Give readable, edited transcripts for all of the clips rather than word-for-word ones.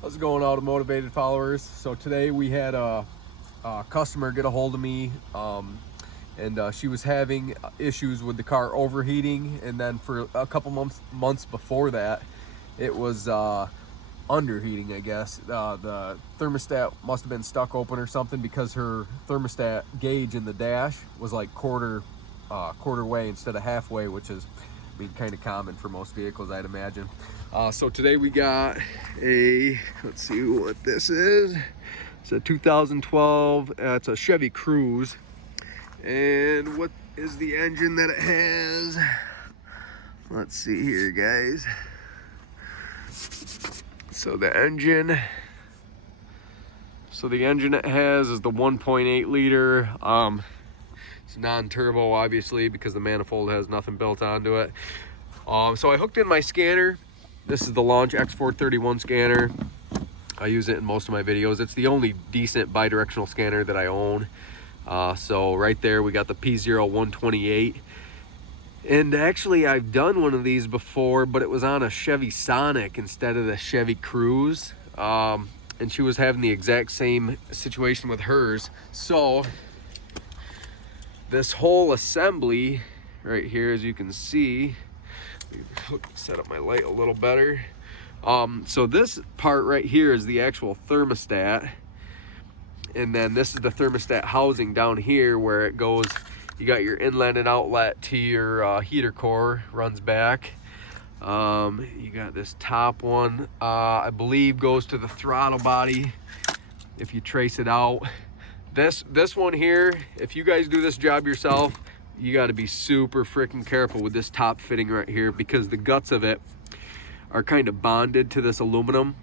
How's it going, automotivated followers? So today we had a customer get a hold of me, and she was having issues with the car overheating, and then for a couple months before that, it was underheating, I guess. The thermostat must have been stuck open or something, because her thermostat gauge in the dash was like quarter way instead of halfway, which is kind of common for most vehicles, I'd imagine. So today we got let's see what this is. It's a 2012, it's a Chevy Cruze. And what is the engine that it has? Let's see here, guys. So the engine it has is the 1.8 liter. It's non-turbo, obviously, because the manifold has nothing built onto it. So I hooked in my scanner. This is the Launch X431 scanner. I use it in most of my videos. It's the only decent bidirectional scanner that I own. So right there, we got the P0128. And actually, I've done one of these before, but it was on a Chevy Sonic instead of the Chevy Cruze. And she was having the exact same situation with hers. So this whole assembly right here, as you can see, set up my light a little better. So this part right here is the actual thermostat, and then this is the thermostat housing down here, where it goes. You got your inlet and outlet to your heater core, runs back. You got this top one, I believe goes to the throttle body if you trace it out. This one here, if you guys do this job yourself, you got to be super freaking careful with this top fitting right here, because the guts of it are kind of bonded to this aluminum,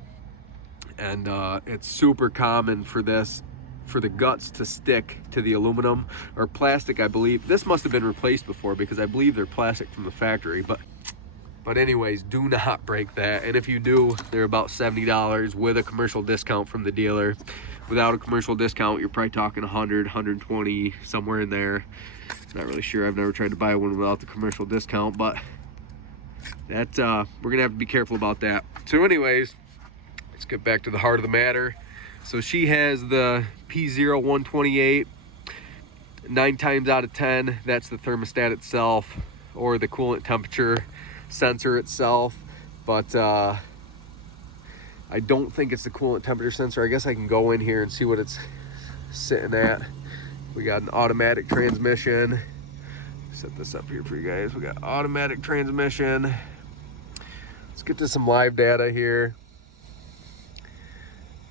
and it's super common for the guts to stick to the aluminum or plastic. I believe this must have been replaced before, because I believe they're plastic from the factory, but anyways, do not break that. And if you do, they're about $70 with a commercial discount from the dealer. Without a commercial discount, you're probably talking 100, 120, somewhere in there. Not really sure. I've never tried to buy one without the commercial discount, but that we're gonna have to be careful about that. So anyways, let's get back to the heart of the matter. So she has the P0128. 9 times out of 10, that's the thermostat itself, or the coolant temperature sensor itself. But I don't think it's the coolant temperature sensor. I guess I can go in here and see what it's sitting at. We got an automatic transmission. Set this up here for you guys. We got automatic transmission. Let's get to some live data here.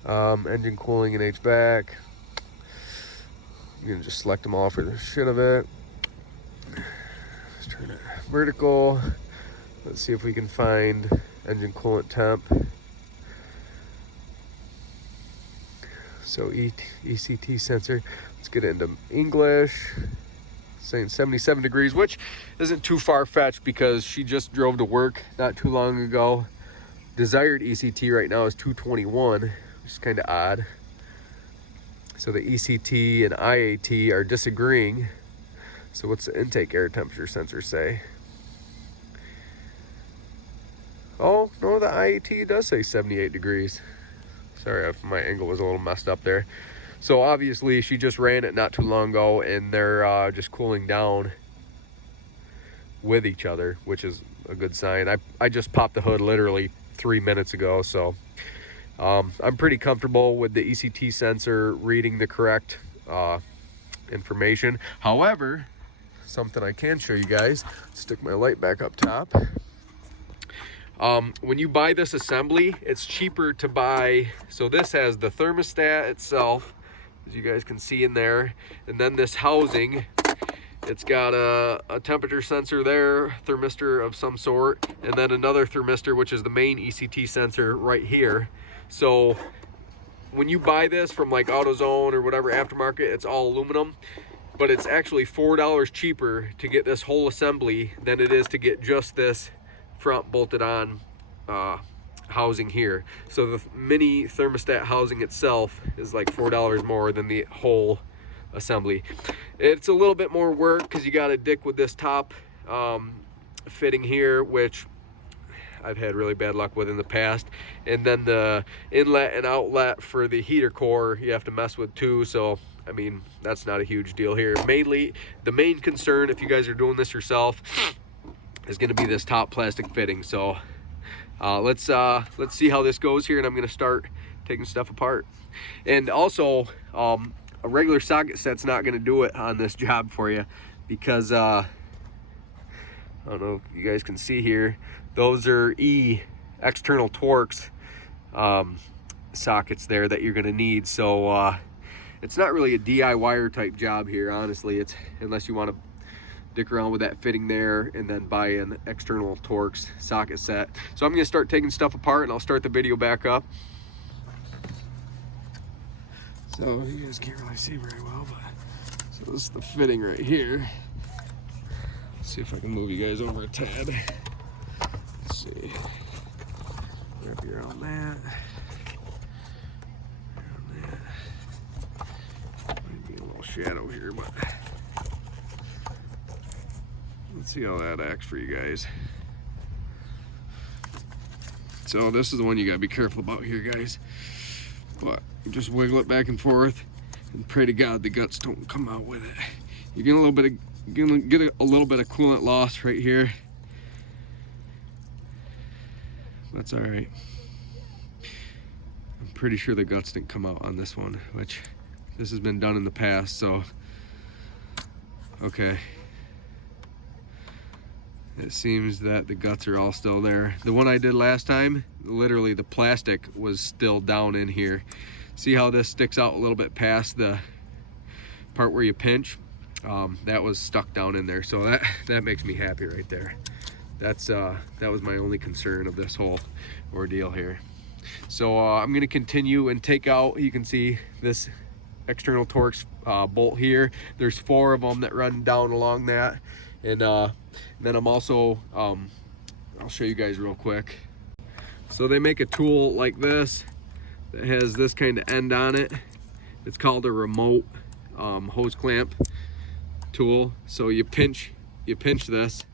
Engine cooling and HVAC. I'm gonna just select them all for the shit of it. Let's turn it vertical. Let's see if we can find engine coolant temp. So ECT sensor. Let's get into English. Saying 77 degrees, which isn't too far-fetched, because she just drove to work not too long ago. Desired ECT right now is 221, which is kind of odd. So the ECT and IAT are disagreeing. So what's the intake air temperature sensor say? Oh, no, the IAT does say 78 degrees. Sorry if my angle was a little messed up there. So obviously she just ran it not too long ago, and they're just cooling down with each other, which is a good sign. I just popped the hood literally 3 minutes ago, so I'm pretty comfortable with the ECT sensor reading the correct information. However, something I can show you guys, stick my light back up top. When you buy this assembly, it's cheaper to buy. So this has the thermostat itself, as you guys can see in there, and then this housing, it's got a temperature sensor there, thermistor of some sort, and then another thermistor, which is the main ECT sensor right here. So when you buy this from like AutoZone or whatever aftermarket, it's all aluminum, but it's actually $4 cheaper to get this whole assembly than it is to get just this front bolted on housing here. So the mini thermostat housing itself is like $4 more than the whole assembly. It's a little bit more work because you got to dick with this top fitting here, which I've had really bad luck with in the past. And then the inlet and outlet for the heater core, you have to mess with too. So, I mean, that's not a huge deal here. Mainly, the main concern, if you guys are doing this yourself, is going to be this top plastic fitting. So, let's see how this goes here, and I'm going to start taking stuff apart. And also, a regular socket set's not going to do it on this job for you, because I don't know if you guys can see here, those are external Torx sockets there that you're going to need. So it's not really a DIY type job here, honestly. It's unless you want to dick around with that fitting there and then buy an external Torx socket set. So I'm going to start taking stuff apart, and I'll start the video back up. So you guys can't really see very well, but so this is the fitting right here. Let's see if I can move you guys over a tad. Let's see. Wrap you around that. Around that. Might be a little shadow here, but let's see how that acts for you guys. So this is the one you gotta be careful about here, guys. But just wiggle it back and forth and pray to God the guts don't come out with it. You get a little bit of coolant loss right here. That's all right. I'm pretty sure the guts didn't come out on this one, which this has been done in the past, so okay. It seems that the guts are all still there. The one I did last time, literally the plastic was still down in here. See how this sticks out a little bit past the part where you pinch? That was stuck down in there. So that makes me happy right there. That was my only concern of this whole ordeal here. So I'm gonna continue and take out, you can see this external Torx bolt here. There's 4 of them that run down along that. And then I'm also, I'll show you guys real quick. So they make a tool like this that has this kind of end on it. It's called a remote hose clamp tool. So you pinch this,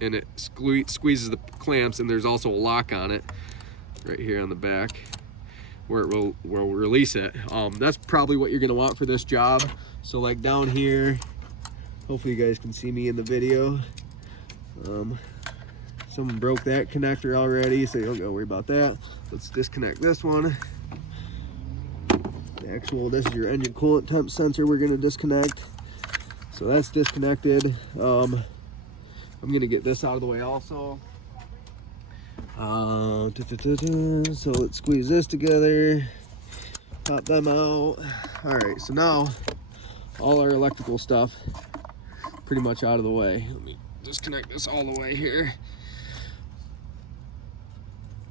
and it squeezes the clamps, and there's also a lock on it right here on the back where it will release it. That's probably what you're gonna want for this job. So like down here, hopefully you guys can see me in the video. Someone broke that connector already, so you don't gotta worry about that. Let's disconnect this one. This is your engine coolant temp sensor we're gonna disconnect. So that's disconnected. I'm gonna get this out of the way also. So let's squeeze this together, pop them out. All right, so now all our electrical stuff pretty much out of the way. Let me disconnect this all the way here.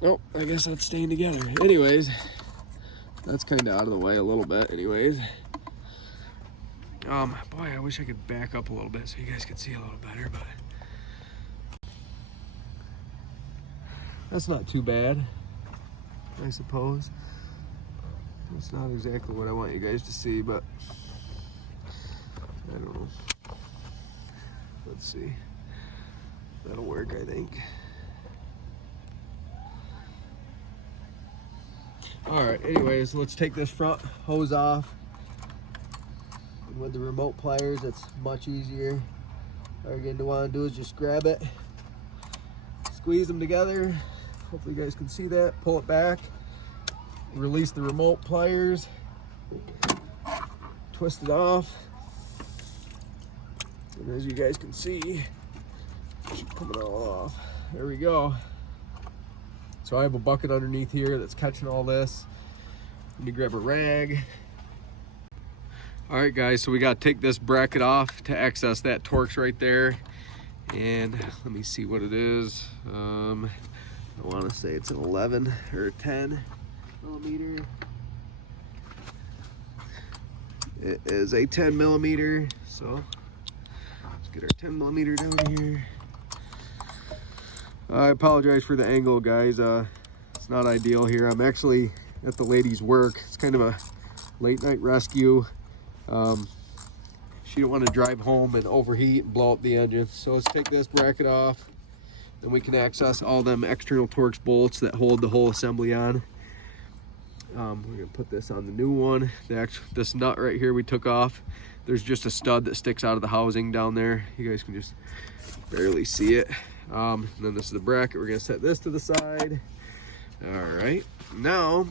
Nope, I guess that's staying together. Anyways, that's kind of out of the way a little bit. Anyways, boy, I wish I could back up a little bit so you guys could see a little better, but that's not too bad, I suppose. It's not exactly what I want you guys to see, but I don't know. Let's see. That'll work, I think. All right, anyways, let's take this front hose off. And with the remote pliers, it's much easier. All you're gonna want to do is just grab it, squeeze them together. Hopefully you guys can see that. Pull it back, release the remote pliers, twist it off. And as you guys can see, it's coming all off. There we go. So I have a bucket underneath here that's catching all this. Let me grab a rag. All right, guys, so we got to take this bracket off to access that Torx right there. And let me see what it is. I want to say it's an 11 or a 10 millimeter. It is a 10 millimeter. So let's get our 10 millimeter down here. I apologize for the angle, guys. It's not ideal here. I'm actually at the lady's work. It's kind of a late night rescue. She don't want to drive home and overheat and blow up the engine. So let's take this bracket off. Then we can access all them external Torx bolts that hold the whole assembly on. We're gonna put this on the new one. This nut right here we took off. There's just a stud that sticks out of the housing down there. You guys can just barely see it. And then this is the bracket. We're gonna set this to the side. All right, now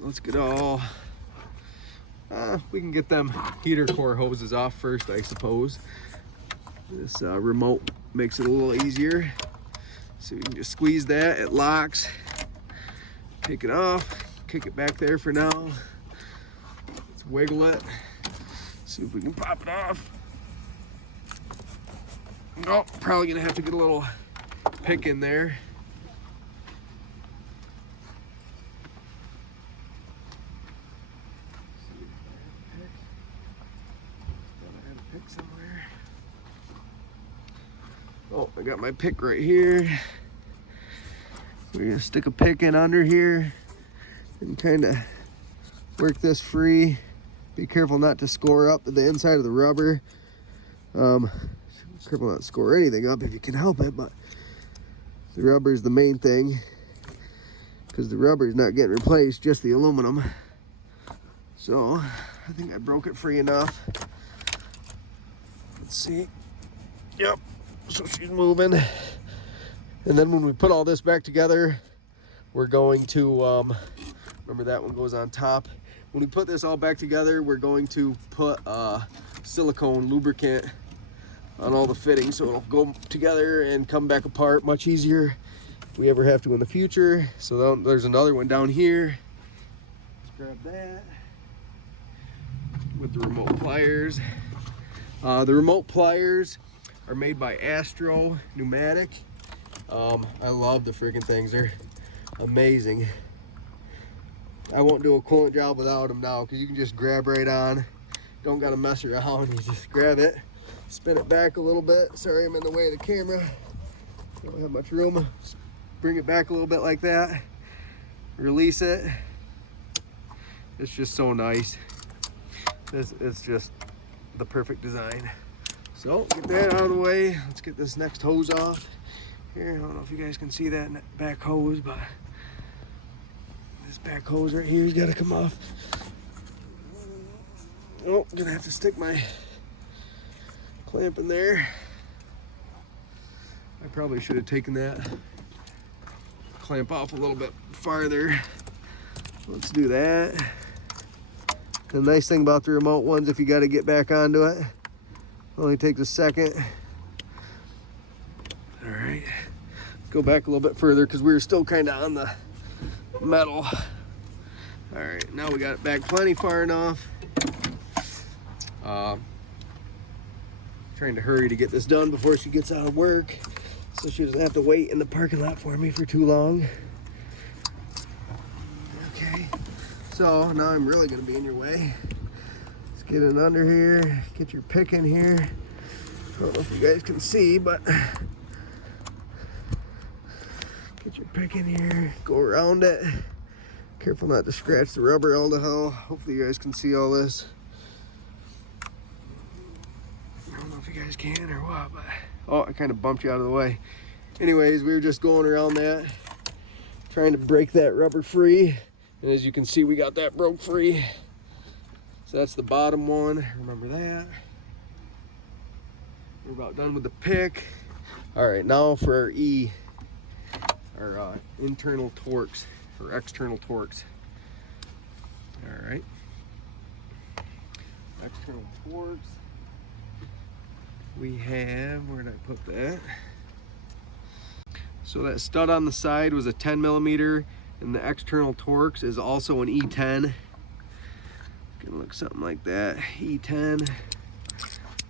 let's get all, we can get them heater core hoses off first, I suppose. This remote makes it a little easier. So you can just squeeze that, it locks. Take it off, kick it back there for now. Let's wiggle it. See if we can pop it off. Oh, probably gonna have to get a little pick in there. Pick somewhere. Oh, I got my pick right here. We're gonna stick a pick in under here and kind of work this free. Be careful not to score up the inside of the rubber. Careful not to score anything up if you can help it, but the rubber is the main thing because the rubber is not getting replaced, just the aluminum. So I think I broke it free enough. Let's see. Yep, so she's moving. And then when we put all this back together, we're going to, remember that one goes on top. When we put this all back together, we're going to put silicone lubricant on all the fittings so it'll go together and come back apart much easier if we ever have to in the future. So there's another one down here. Let's grab that with the remote pliers. The remote pliers are made by Astro Pneumatic. I love the freaking things. They're amazing. I won't do a coolant job without them now because you can just grab right on. Don't got to mess around. You just grab it, spin it back a little bit. Sorry, I'm in the way of the camera. Don't have much room. Just bring it back a little bit like that. Release it. It's just so nice. It's just the perfect design. So get that out of the way. Let's get this next hose off. Here, I don't know if you guys can see that back hose, but this back hose right here has got to come off. Oh, gonna have to stick my clamp in there. I probably should have taken that clamp off a little bit farther. Let's do that. The nice thing about the remote ones, if you got to get back onto it, only takes a second. All right, go back a little bit further because we were still kind of on the metal. All right, now we got it back plenty far enough. Trying to hurry to get this done before she gets out of work so she doesn't have to wait in the parking lot for me for too long. Okay, so now I'm really gonna be in your way. Let's get in under here, get your pick in here. I don't know if you guys can see, but get your pick in here, go around it. Careful not to scratch the rubber all the hell. Hopefully you guys can see all this. I don't know if you guys can or what, but oh, I kind of bumped you out of the way. Anyways, we were just going around that, trying to break that rubber free. And as you can see, we got that broke free. So that's the bottom one, remember that. We're about done with the pick. All right, now for our internal Torx, or external Torx. All right, external Torx. We have, where did I put that? So that stud on the side was a 10 millimeter, and the external Torx is also an E10. Gonna look something like that, E10.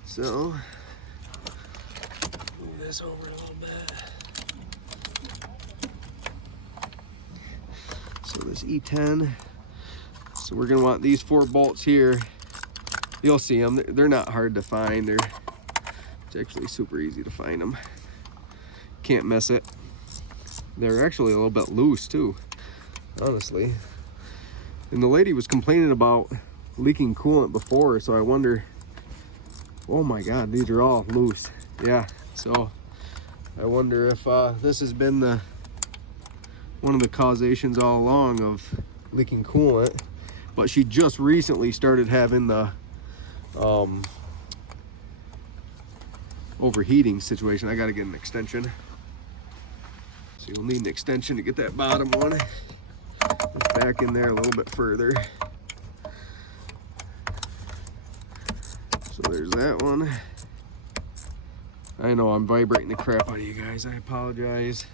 So move this over a little bit. So this E10. So we're gonna want these 4 bolts here. You'll see them. They're not hard to find. It's actually super easy to find them. Can't miss it. They're actually a little bit loose too, honestly. And the lady was complaining about leaking coolant before, so I wonder, oh my God, these are all loose. Yeah, so I wonder if this has been one of the causations all along of leaking coolant. But she just recently started having the overheating situation. I got to get an extension. So you'll need an extension to get that bottom one back in there a little bit further. So there's that one. I know I'm vibrating the crap out of you guys. I apologize.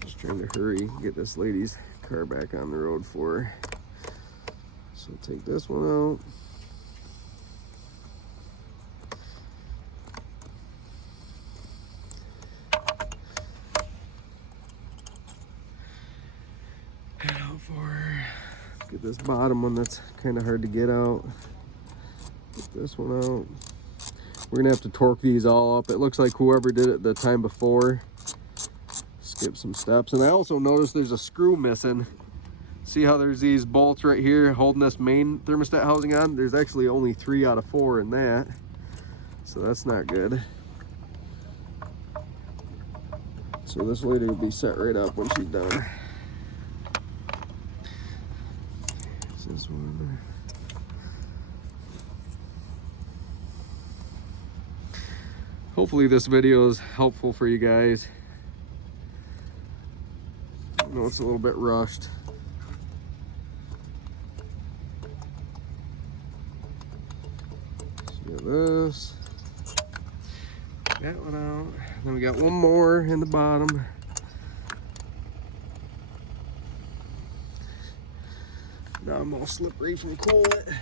Just trying to hurry and get this lady's car back on the road for her. So take this one out. Head out for her. Get this bottom one that's kind of hard to get out. Get this one out. We're gonna have to torque these all up. It looks like whoever did it the time before skipped some steps. And I also noticed there's a screw missing. See how there's these bolts right here holding this main thermostat housing on? There's actually only 3 out of 4 in that. So that's not good. So this lady will be set right up when she's done. This one. Hopefully this video is helpful for you guys. I know it's a little bit rushed. So we got this. That one out. Then we got one more in the bottom. Now I'm all slippery from coolant.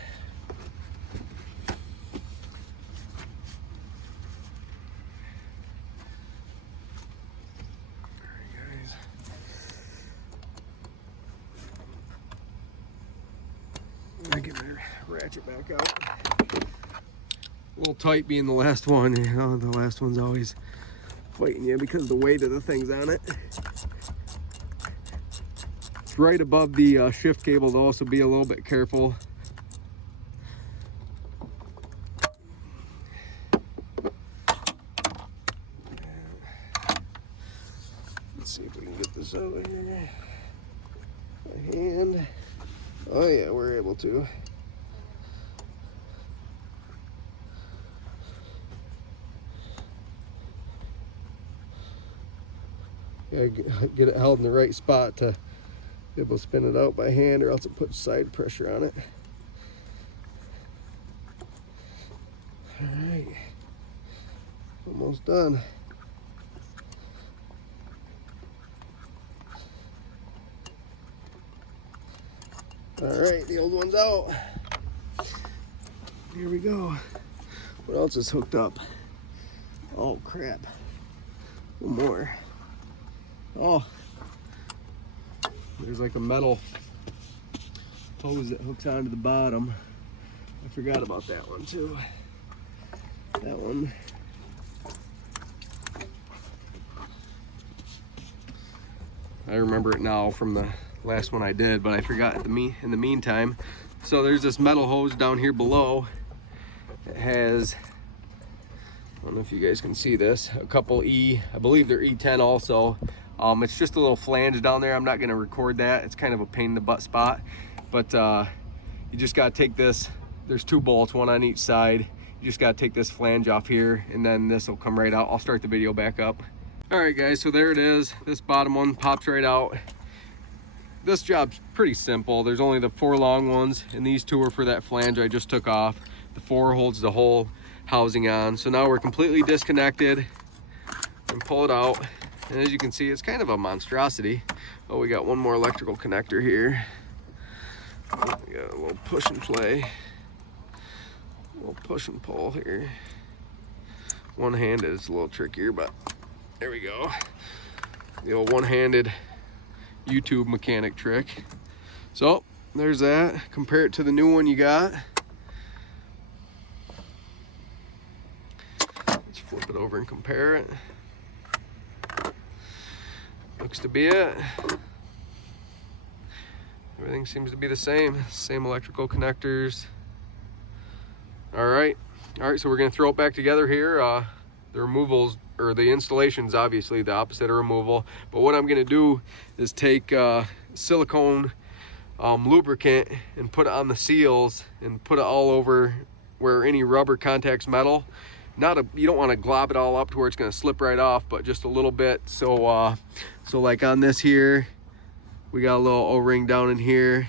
I get my ratchet back out. A little tight being the last one. You know, the last one's always fighting you because of the weight of the things on it. It's right above the shift cable though, so be a little bit careful. Let's see if we can get this over here. My hand. Oh yeah, we're able to. Yeah, get it held in the right spot to be able to spin it out by hand, or else it puts side pressure on it. All right, almost done. All right, the old one's out. Here we go. What else is hooked up? Oh crap. One more. Oh, there's like a metal hose that hooks onto the bottom. I forgot about that one too. That one. I remember it now from the last one I did, but I forgot in the meantime. So there's this metal hose down here below. It has, I don't know if you guys can see this, a couple I believe they're E10 also. It's just a little flange down there. I'm not gonna record that. It's kind of a pain in the butt spot, but you just gotta take this, there's 2 bolts, one on each side. You just gotta take this flange off here, and then this will come right out. I'll start the video back up. All right guys, so there it is. This bottom one pops right out. This job's pretty simple. There's only the 4 long ones, and these 2 are for that flange I just took off. The 4 holds the whole housing on. So now we're completely disconnected and pull it out. And as you can see, it's kind of a monstrosity. Oh, we got one more electrical connector here. We got a little push and play. A little push and pull here. One-handed is a little trickier, but there we go. The old one-handed YouTube mechanic trick. So there's that. Compare it to the new one you got. Let's flip it over and compare it. Looks to be it. Everything seems to be the same. Same electrical connectors. All right, so we're gonna throw it back together here. The removal's or the installation is obviously the opposite of removal, but what I'm going to do is take silicone lubricant and put it on the seals and put it all over where any rubber contacts metal. You don't want to glob it all up to where it's going to slip right off, but just a little bit. So like on this here, we got a little O-ring down in here.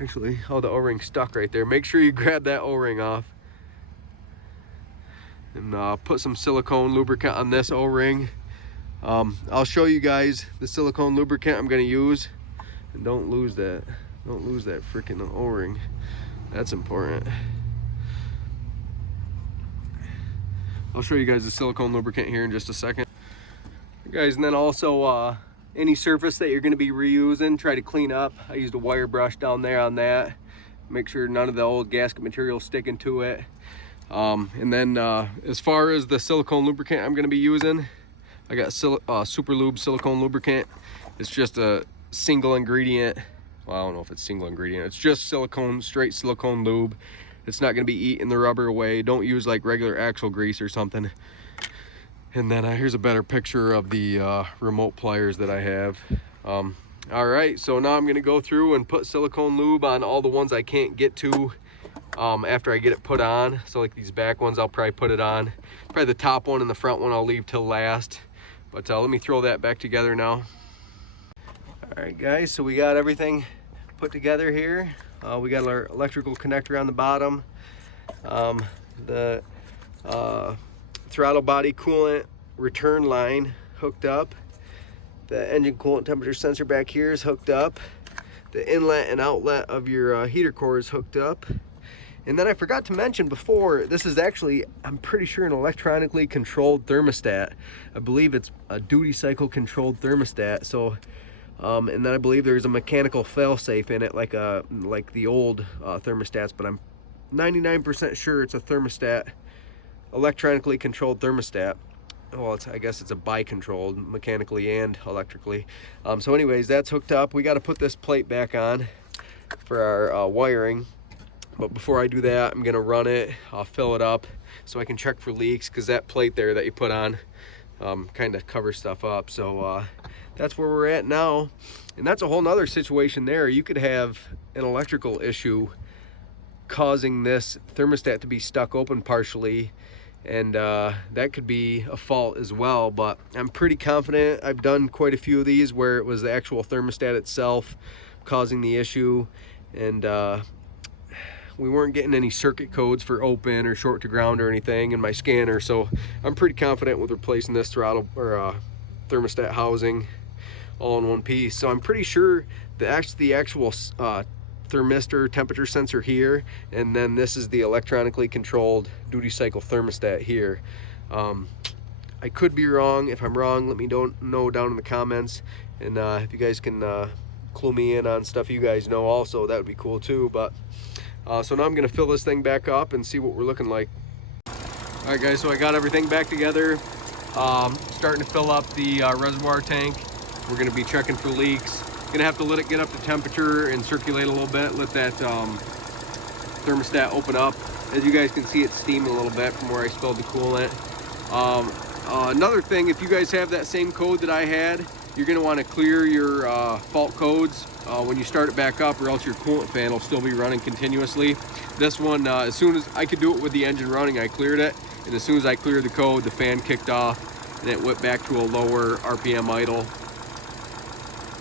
Actually, the O-ring stuck right there. Make sure you grab that O-ring off. And put some silicone lubricant on this O-ring. I'll show you guys the silicone lubricant I'm going to use. And don't lose that freaking O-ring. That's important. I'll show you guys the silicone lubricant here in just a second. Guys, and then also any surface that you're going to be reusing, try to clean up. I used a wire brush down there on that. Make sure none of the old gasket material is sticking to it. And then as far as the silicone lubricant I'm going to be using, I got Super Lube silicone lubricant. It's just a single ingredient. Well, I don't know if it's single ingredient. It's just silicone, straight silicone lube. It's not going to be eating the rubber away. Don't use like regular axle grease or something. And then here's a better picture of the remote pliers that I have. All right, so now I'm going to go through and put silicone lube on all the ones I can't get to after I get it put on. So like these back ones, I'll probably put it on. Probably the top one and the front one I'll leave till last. But let me throw that back together now. All right, guys, so we got everything put together here. We got our electrical connector on the bottom. The throttle body coolant return line hooked up. The engine coolant temperature sensor back here is hooked up. The inlet and outlet of your heater core is hooked up. And then I forgot to mention before, this is actually, I'm pretty sure, an electronically controlled thermostat. I believe it's a duty cycle controlled thermostat. So, and then I believe there's a mechanical failsafe in it, like the old thermostats. But I'm 99% sure it's a thermostat, electronically controlled thermostat. Well, I guess it's a bi-controlled, mechanically and electrically. So anyways, that's hooked up. We got to put this plate back on for our wiring. But before I do that, I'm gonna run it, I'll fill it up so I can check for leaks, because that plate there that you put on kind of covers stuff up. So that's where we're at now. And that's a whole nother situation there. You could have an electrical issue causing this thermostat to be stuck open partially, and that could be a fault as well. But I'm pretty confident. I've done quite a few of these where it was the actual thermostat itself causing the issue, and we weren't getting any circuit codes for open or short to ground or anything in my scanner. So I'm pretty confident with replacing this throttle or thermostat housing all in one piece. So I'm pretty sure the actual thermistor temperature sensor here, and then this is the electronically controlled duty cycle thermostat here. I could be wrong. If I'm wrong, let me know down in the comments. And if you guys can clue me in on stuff you guys know also, that would be cool too. But so now I'm going to fill this thing back up and see what we're looking like. All right, guys, so I got everything back together. Starting to fill up the reservoir tank. We're going to be checking for leaks. Going to have to let it get up to temperature and circulate a little bit. Let that thermostat open up. As you guys can see, it's steaming a little bit from where I spilled the coolant. Another thing, if you guys have that same code that I had, you're going to want to clear your fault codes when you start it back up, or else your coolant fan will still be running continuously. This one, as soon as I could do it with the engine running, I cleared it, and as soon as I cleared the code, the fan kicked off and it went back to a lower RPM idle.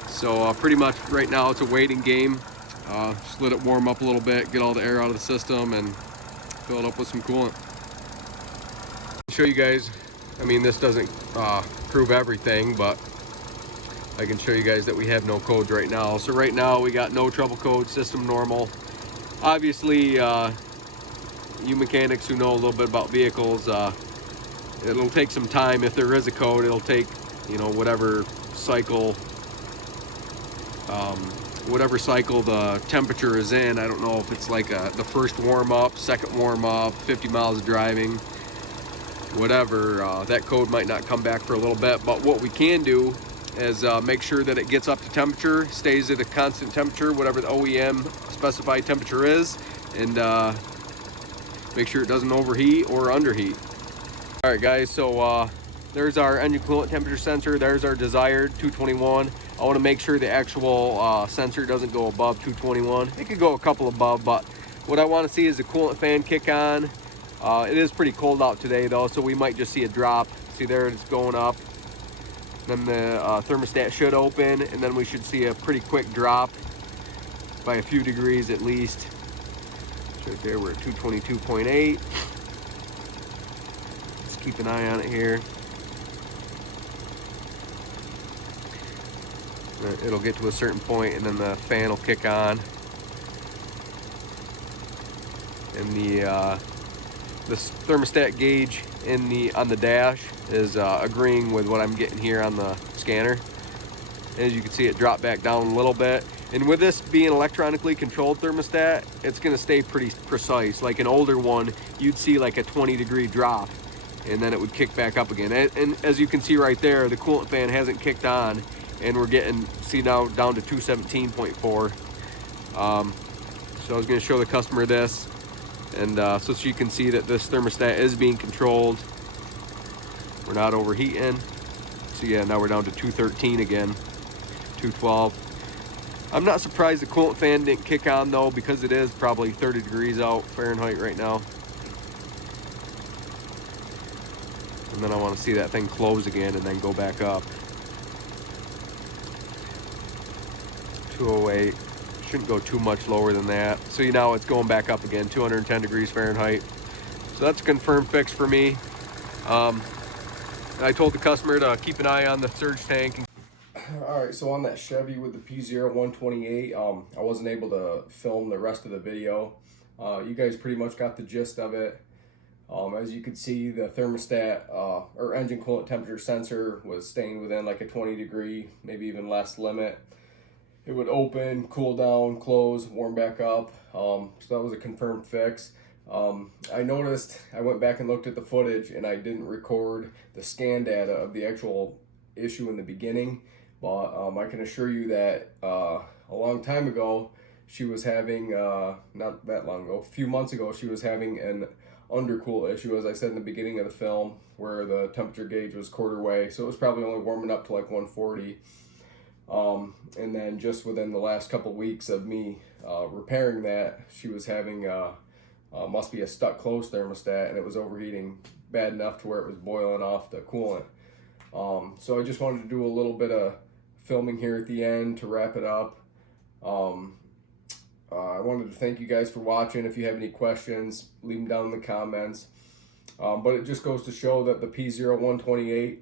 So pretty much right now it's a waiting game. Just let it warm up a little bit, get all the air out of the system, and fill it up with some coolant. I'll show you guys, I mean, this doesn't prove everything, but I can show you guys that we have no codes right now. So right now we got no trouble code, system normal. Obviously, you mechanics who know a little bit about vehicles, it'll take some time. If there is a code, it'll take, you know, whatever cycle the temperature is in. I don't know if it's like the first warm up, second warm up, 50 miles of driving, whatever. That code might not come back for a little bit, but what we can do is make sure that it gets up to temperature, stays at a constant temperature, whatever the OEM specified temperature is, and make sure it doesn't overheat or underheat. All All right, guys, so there's our engine coolant temperature sensor. There's our desired 221. I want to make sure the actual sensor doesn't go above 221. It could go a couple above, but what I want to see is the coolant fan kick on. It is pretty cold out today though, so we might just see a drop. See there, it's going up. Then the thermostat should open, and then we should see a pretty quick drop by a few degrees at least. So right there, we're at 222.8. Let's keep an eye on it here. It'll get to a certain point, and then the fan will kick on, and this thermostat gauge on the dash is agreeing with what I'm getting here on the scanner. As you can see, it dropped back down a little bit. And with this being electronically controlled thermostat, it's going to stay pretty precise. Like an older one, you'd see like a 20-degree drop, and then it would kick back up again. And as you can see right there, the coolant fan hasn't kicked on, and we're getting, see now, down to 217.4. So I was going to show the customer this, and so she can see that this thermostat is being controlled. We're not overheating. So yeah, now we're down to 213 again, 212. I'm not surprised the coolant fan didn't kick on though, because it is probably 30 degrees out Fahrenheit right now. And then I want to see that thing close again and then go back up. 208. Shouldn't go too much lower than that. So now it's going back up again, 210 degrees Fahrenheit. So that's a confirmed fix for me. I told the customer to keep an eye on the surge tank. All right, so on that Chevy with the P0128, I wasn't able to film the rest of the video. You guys pretty much got the gist of it. As you can see, the thermostat or engine coolant temperature sensor was staying within like a 20-degree, maybe even less limit. It would open, cool down, close, warm back up. So that was a confirmed fix. I noticed, I went back and looked at the footage, and I didn't record the scan data of the actual issue in the beginning. But I can assure you that a long time ago, she was having, not that long ago, a few months ago, she was having an undercool issue, as I said in the beginning of the film, where the temperature gauge was quarter way. So it was probably only warming up to like 140. And then just within the last couple weeks of me repairing that, she was having, must be a stuck closed thermostat, and it was overheating bad enough to where it was boiling off the coolant. So I just wanted to do a little bit of filming here at the end to wrap it up. I wanted to thank you guys for watching. If you have any questions, leave them down in the comments. But it just goes to show that the P0128,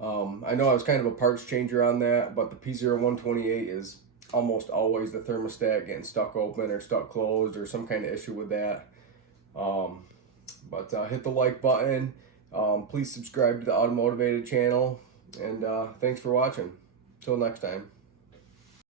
I know I was kind of a parts changer on that, but the P0128 is almost always the thermostat getting stuck open or stuck closed or some kind of issue with that. But hit the like button. Please subscribe to the Automotivated channel, and thanks for watching. Till next time.